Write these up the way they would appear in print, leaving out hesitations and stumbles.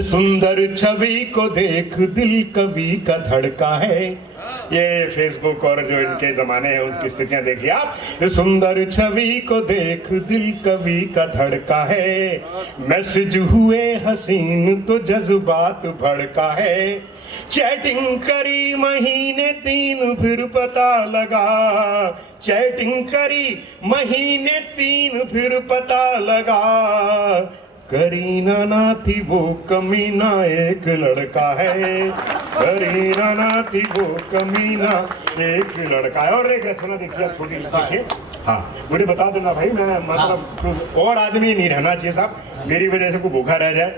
सुंदर छवि को देख दिल कवि का धड़का है। ये फेसबुक और जो इनके जमाने हैं उनकी स्थितियां देखिए आप। सुंदर छवि को देख दिल कवि का धड़का है, मैसेज हुए हसीन तो जज्बात भड़का है। चैटिंग करी महीने 3 फिर पता लगा, चैटिंग करी महीने 3 फिर पता लगा, करीना ना थी वो कमीना एक लड़का है, करीना ना थी वो कमीना एक लड़का है। और एक रचना देखिए आप, छोटी सी देखिए। हाँ, मुझे बता देना भाई, मैं मतलब और आदमी नहीं रहना चाहिए साहब, मेरी वजह से कोई भूखा रह जाए।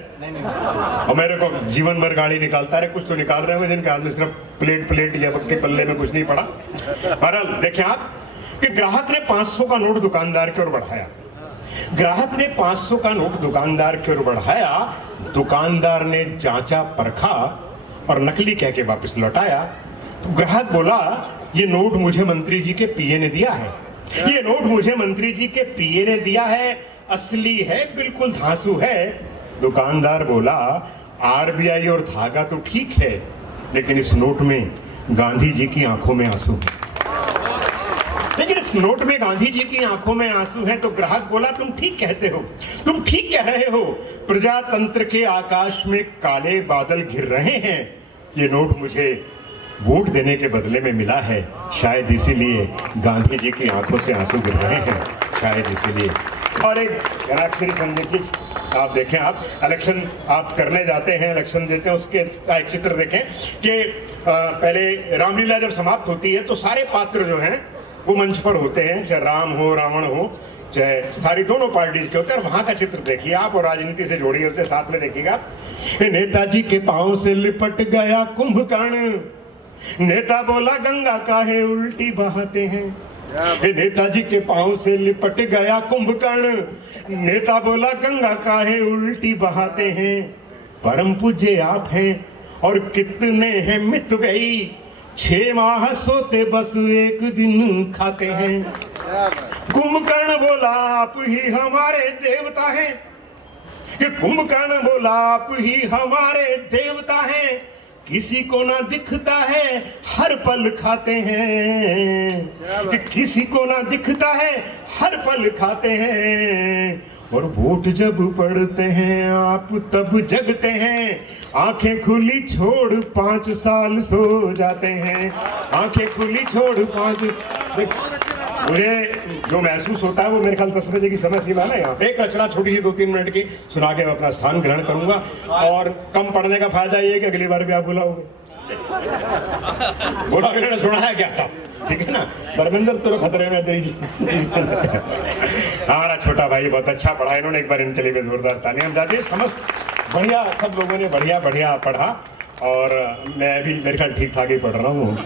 और मेरे को जीवन भर गाड़ी निकालता रहे। कुछ तो निकाल रहे हो जिनके हाथ में सिर्फ प्लेट या के पल्ले में कुछ नहीं पड़ा। बहरहाल देखें आप कि ग्राहक ने 500 का नोट दुकानदार की ओर बढ़ाया, ग्राहक ने 500 का नोट दुकानदार की ओर बढ़ाया। दुकानदार ने जांचा परखा और नकली कह के वापस लौटाया। तो ग्राहक बोला, ये नोट मुझे मंत्री जी के पीए ने दिया है, ये नोट मुझे मंत्री जी के पीए ने दिया है, असली है, बिल्कुल धांसू है। दुकानदार बोला, आरबीआई और धागा तो ठीक है, लेकिन इस नोट में गांधी जी की आंखों में आंसू है, लेकिन इस नोट में गांधी जी की आंखों में आंसू हैं। तो ग्राहक बोला, तुम ठीक कहते हो, तुम ठीक कह रहे हो, प्रजातंत्र के आकाश में काले बादल घिर रहे हैं, ये नोट मुझे वोट देने के बदले में मिला है, शायद इसीलिए गांधी जी की आंखों से आंसू गिर रहे हैं, शायद इसीलिए। और एक अनाक्षरी संधि की आप देखें, आप इलेक्शन आप करने जाते हैं, इलेक्शन देते हैं, उसके एक चित्र देखें कि पहले रामलीला जब समाप्त होती है तो सारे पात्र जो हैं वो मंच पर होते हैं, चाहे राम हो रावण हो, चाहे सारी दोनों पार्टीज के होते हैं। और वहां का चित्र देखिए आप और राजनीति से जोड़िए उसे साथ में देखिएगा। नेताजी के पांव से लिपट गया कुंभकर्ण, नेता बोला गंगा काहे उल्टी बहाते हैं। नेताजी के पांव से लिपट गया कुंभकर्ण, नेता बोला गंगा काहे उल्टी बहाते हैं। परम पूज्य आप हैं और कितने हैं मितव्ययी, 6 माह सोते बस एक दिन खाते हैं। कुंभकर्ण बोला, आप ही हमारे देवता हैं, कि कुंभकर्ण बोला, आप ही हमारे देवता हैं, किसी को ना दिखता है हर पल खाते हैं, कि किसी को ना दिखता है हर पल खाते हैं। और वोट जब पड़ते हैं आप तब जगते हैं, आंखें खुली छोड़ 5 साल सो जाते हैं, आंखें खुली छोड़ 5। मुझे जो महसूस होता है वो मेरे ख्याल 10 बजे की समय सीमा है ना। यहाँ पे एक रचना छोटी सी 2-3 मिनट की सुना के मैं अपना स्थान ग्रहण करूंगा। और कम पढ़ने का फायदा ये है कि अगली बार भी आप बुलाओगे। बोला मैंने सुना है क्या था, ठीक है ना। धर्मेंद्र तो खतरे में तेरी हमारा छोटा भाई बहुत अच्छा पढ़ा, इन्होंने एक बार इनके लिए जोरदार तालियां बजा दी। समस्त बढ़िया, सब लोगों ने बढ़िया बढ़िया पढ़ा और मैं भी मेरे ख्याल ठीक ठाक ही पढ़ रहा हूँ।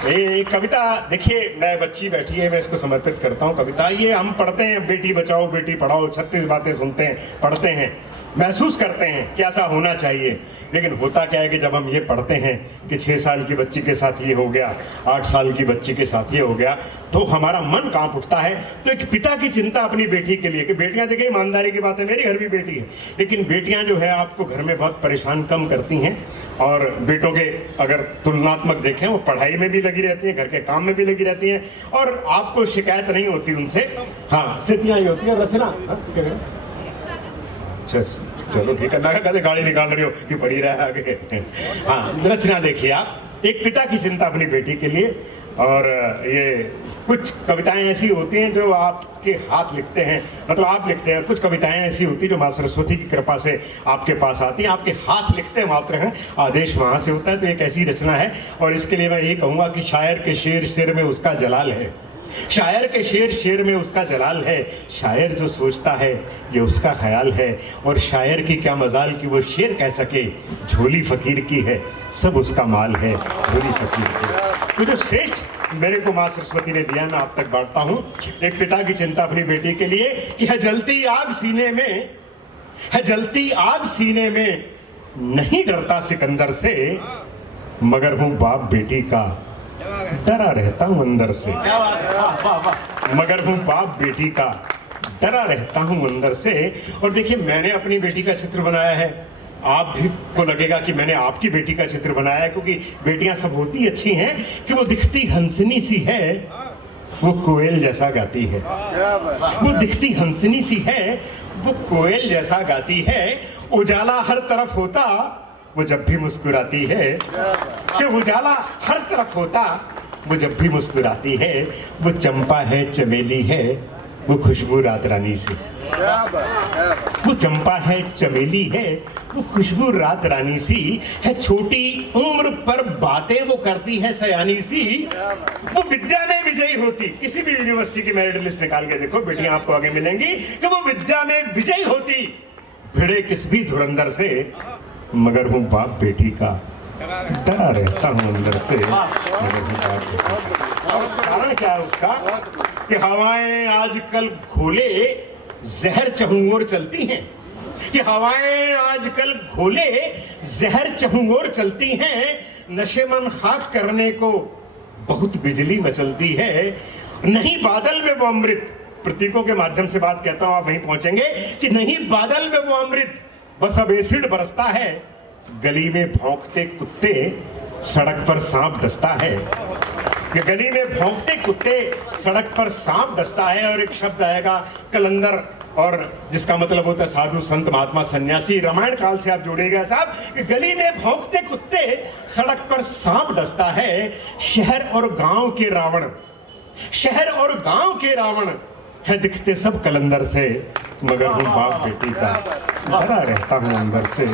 ये कविता देखिए, मैं बच्ची बैठी है, मैं इसको समर्पित करता हूँ कविता। ये हम पढ़ते हैं, बेटी बचाओ बेटी पढ़ाओ, 36 बातें सुनते हैं, पढ़ते हैं, महसूस करते हैं कि ऐसा होना चाहिए। लेकिन होता क्या है कि जब हम ये पढ़ते हैं कि 6 साल की बच्ची के साथ ये हो गया, 8 साल की बच्ची के साथ ये हो गया, तो हमारा मन कांप उठता है। तो एक पिता की चिंता अपनी बेटी के लिए, कि बेटियां देखिए ईमानदारी की बात है, मेरे घर भी बेटी है, लेकिन बेटियां जो है आपको घर में बहुत परेशान कम करती हैं। और बेटों के अगर तुलनात्मक देखें, वो पढ़ाई में भी लगी रहती है, घर के काम में भी लगी रहती हैं, और आपको शिकायत नहीं होती उनसे। हाँ, स्थितियां ये होती है। रचना चलो ठीक है, ना कदे गाड़ी निकाल रही हो कि पड़ी रहा आगे। हाँ, रचना देखिए आप, एक पिता की चिंता अपनी बेटी के लिए। और ये कुछ कविताएं ऐसी होती हैं जो आपके हाथ लिखते हैं, मतलब आप लिखते हैं। कुछ कविताएं ऐसी होती हैं जो माँ सरस्वती की कृपा से आपके पास आती हैं, आपके हाथ लिखते मात्र हैं, आदेश वहाँ से होता है। तो एक ऐसी रचना है और इसके लिए मैं यही कहूँगा कि शायर के शेर शेर में उसका जलाल है, शायर के शेर शेर में उसका जलाल है, शायर जो सोचता है ये उसका ख्याल है। और शायर की क्या मजाल कि वो शेर कह सके झोली फकीर की है, सब उसका माल है झोली फकीर की। तो जो श्रेष्ठ मेरे को माँ सरस्वती ने दिया, मैं आप तक बांटता हूँ। एक पिता की चिंता अपनी बेटी के लिए कि है जलती आग सीने में, है जलती आग सीने में, नहीं डरता सिकंदर से, मगर हूँ बाप बेटी का डरा रहता हूं अंदर से, मगर हूं बाप बेटी का डरा रहता हूं अंदर से। और देखिए, मैंने अपनी बेटी का चित्र बनाया है, आप भी को लगेगा कि मैंने आपकी बेटी का चित्र बनाया है, क्योंकि बेटियां सब होती अच्छी हैं कि वो दिखती हंसनी सी है, वो कोयल जैसा गाती है। वो दिखती हंसनी सी है, वो कोयल जैसा गाती है। उजाला हर तरफ होता, वो जब भी मुस्कुराती है। कि उजाला हर तरफ होता, वो जब भी मुस्कुराती है। वो चंपा है, चमेली है, वो खुशबू रात रानी से। वो चंपा है, चमेली है, वो खुशबू रात रानी सी है। छोटी उम्र पर बातें वो करती है सयानी सी। वो विद्या में विजयी होती, किसी भी यूनिवर्सिटी की मेरिट लिस्ट निकाल के देखो, बेटियां आपको आगे मिलेंगी कि वो विद्या में विजयी होती। भिड़े किस भी धुरंधर से, मगर हूँ बाप बेटी का, डरा रहता हूँ अंदर से, मगर हूँ बाप बेटी का। कारण क्या है उसका कि हवाएं आजकल घोले जहर चहूं ओर चलती हैं। कि हवाएं आजकल घोले जहर चहूं ओर चलती हैं। नशे मन खाक करने को बहुत बिजली मचलती है। नहीं बादल में वो अमृत, प्रतीकों के माध्यम से बात कहता हूं, आप वहीं पहुंचेंगे कि नहीं बादल में वो अमृत, बस अब एसिड बरसता है। गली में भौंकते कुत्ते, सड़क पर सांप डसता है। कि गली में भौंकते कुत्ते, सड़क पर सांप डसता है। और एक शब्द आएगा कलंदर, और जिसका मतलब होता है साधु संत महात्मा सन्यासी। रामायण काल से आप जोड़ेगा साहब कि गली में भौंकते कुत्ते, सड़क पर सांप डसता है। शहर और गांव के रावण, शहर और गांव के रावण है दिखते सब कलंदर से, मगर हूँ बाप बेटी का, डरा रहता हूँ अंदर से,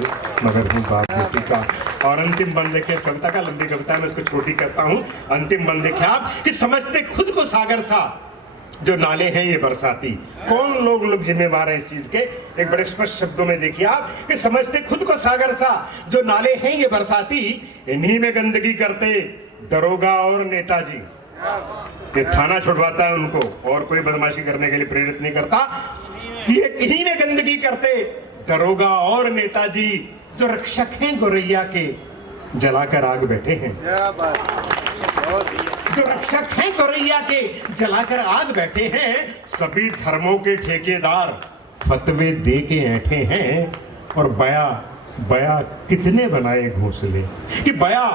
मगर हूँ बाप बेटी का। और अंतिम बंद देखिए, कविता का लंबी कविता है, मैं इसको छोटी करता हूँ। अंतिम बंद देखिए आप कि समझते खुद को सागर सा, जो नाले हैं ये बरसाती। कौन लोग जिम्मेवार हैं इस चीज के? एक बड़े स्पष्ट शब्दों में देखिए आप कि समझते खुद को सागर सा, जो नाले हैं ये बरसाती। इन्हीं में गंदगी करते दरोगा और नेताजी। ये थाना छुड़वाता है उनको, और कोई बदमाशी करने के लिए प्रेरित नहीं करता। इन्हीं में गंदगी करते दरोगा और नेताजी, जो रक्षक हैं गोरैया के, जलाकर आग बैठे हैं। जो रक्षक हैं गोरैया के, जलाकर आग बैठे हैं। सभी धर्मों के ठेकेदार फतवे दे के ऐठे हैं। और बया बया कितने बनाए घोंसले, कि बया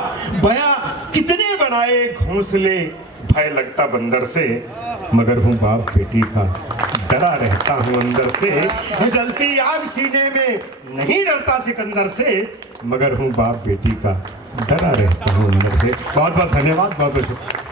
बया कितने बनाए घोंसले। भय लगता बंदर से, मगर हूँ बाप बेटी का, डरा रहता हूँ अंदर से। जलती आग सीने में, नहीं डरता सिकंदर से, मगर हूँ बाप बेटी का, डरा रहता हूँ अंदर से। बहुत बहुत धन्यवाद, बहुत बहुत